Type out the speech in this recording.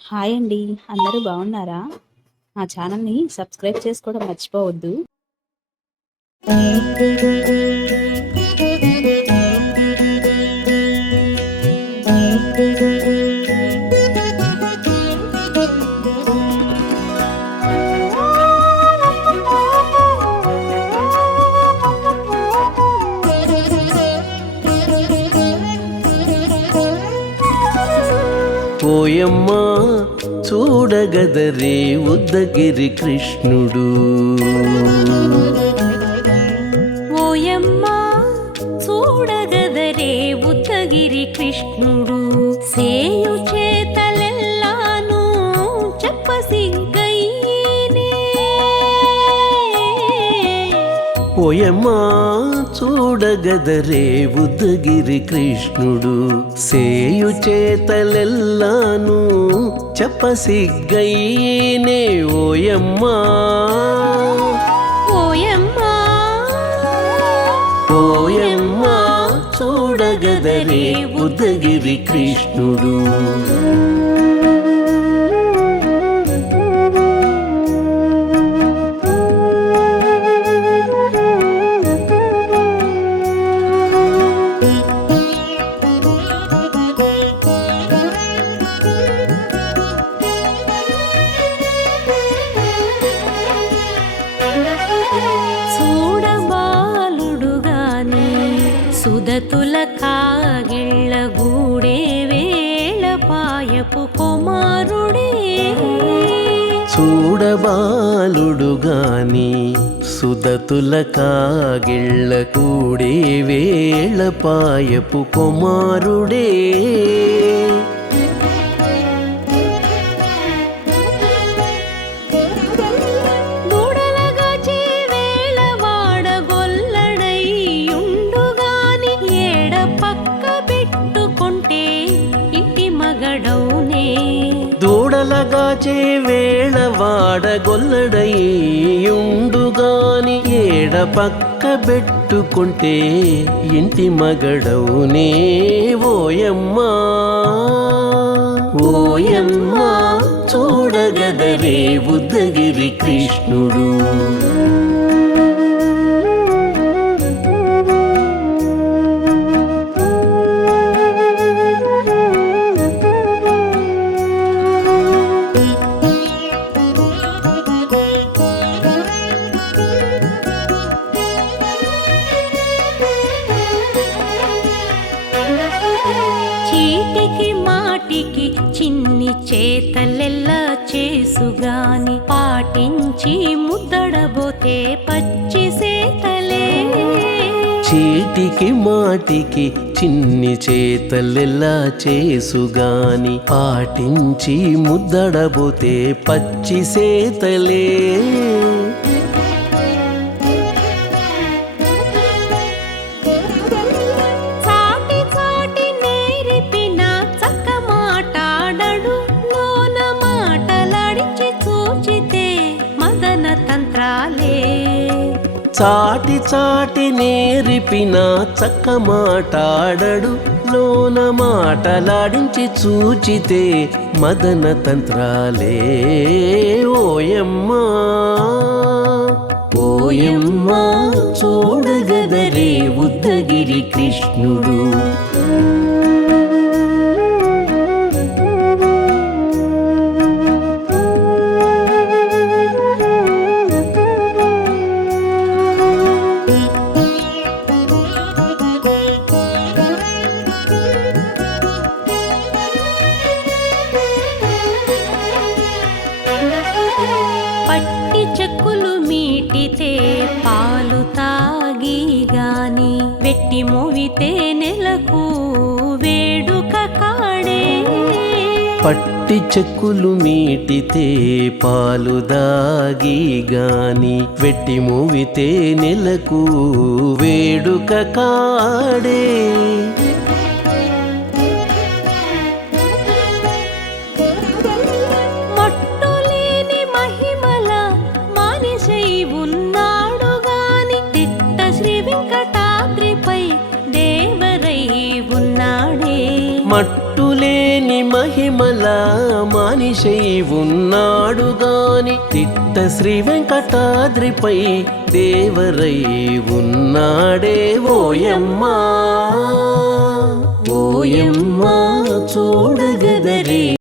Hi అండి. అందరూ బాగున్నారా? మా ఛానల్‌ని సబ్స్క్రైబ్ చేసుకోవడం మర్చిపోవద్దు. ఓయమ్మా చూడగదరే ఉద్దగిరి కృష్ణుడు. ఓయమ్మా చూడగదరే ఉద్దగిరి కృష్ణుడు. సేయు చేతలెల్లాను చెప్పసిగ్గయ్యేనే. ఓయమ్మా చూడగదరే ఉద్దగిరి కృష్ణుడు. సేయు చేతలెల్లాను చెప్పసిగ్గయ్యేనే. ఓయమ్మా ఓయమ్మా ఓయమ్మా చూడగదరే ఉద్దగిరి కృష్ణుడు. చూడబాలుడుగాని సుదతుల కాగిళ్ళ గూడే వేళపాయపు కుమారుడే. చూడబాలుడుగాని సుదతుల కాగిళ్ళ కూడే వేళపాయపు కుమారుడే. దూడలగాచే వేళవాడ గొల్లడైయుండుగాని ఏడ పక్క పెట్టుకుంటే ఇంటి మగడౌనే. దూడలగాచే వేళవాడ గొల్లడయ్యుండుగాని ఏడ పక్క పెట్టుకుంటే ఇంటి మగడవునే. ఓయమ్మా ఓయమ్మా చూడగదరే ఉద్దగిరి కృష్ణుడు. చీటికి మాటికి చిన్ని చేతలెల్లా చేసుగాని పాటించి ముద్దడబోతే పచ్చి సేతలే. చీటికి మాటికి చిన్ని చేతలెల్లా చేసుగాని పాటించి ముద్దడబోతే పచ్చి సేతలే. చాటి చాటి నేర్పిన చక్క మాటాడడు లోన మాటలాడించి చూచితే మదన తంత్రాలే. చాటి చాటి నేర్పిన చక్క మాటాడడు లోన మాటలాడించి చూచితే మదన తంత్రాలే. ఓయమ్మా ఓయమ్మా చూడగదరే ఉద్దగిరి కృష్ణుడు. పట్టి చెక్కులు మీటితే పాలు తాగి గాని వెట్టి మోవితే నెలకు వేడుక కాడే. పట్టి చెక్కులు మీటితే పాలు దాగి గాని వెట్టి మూవితే నెలకు వేడుక కాడే. మట్టులేని మహిమల మానిషై ఉన్నాడు గాని తిట్ట శ్రీ వెంకటాద్రిపై దేవరై ఉన్నాడే. మట్టులేని మహిమల మహిమల మనిషై ఉన్నాడు గాని తిట్ట శ్రీ వెంకటాద్రిపై దేవరై ఉన్నాడే ఓయమ్మా ఓయమ్మా చూడ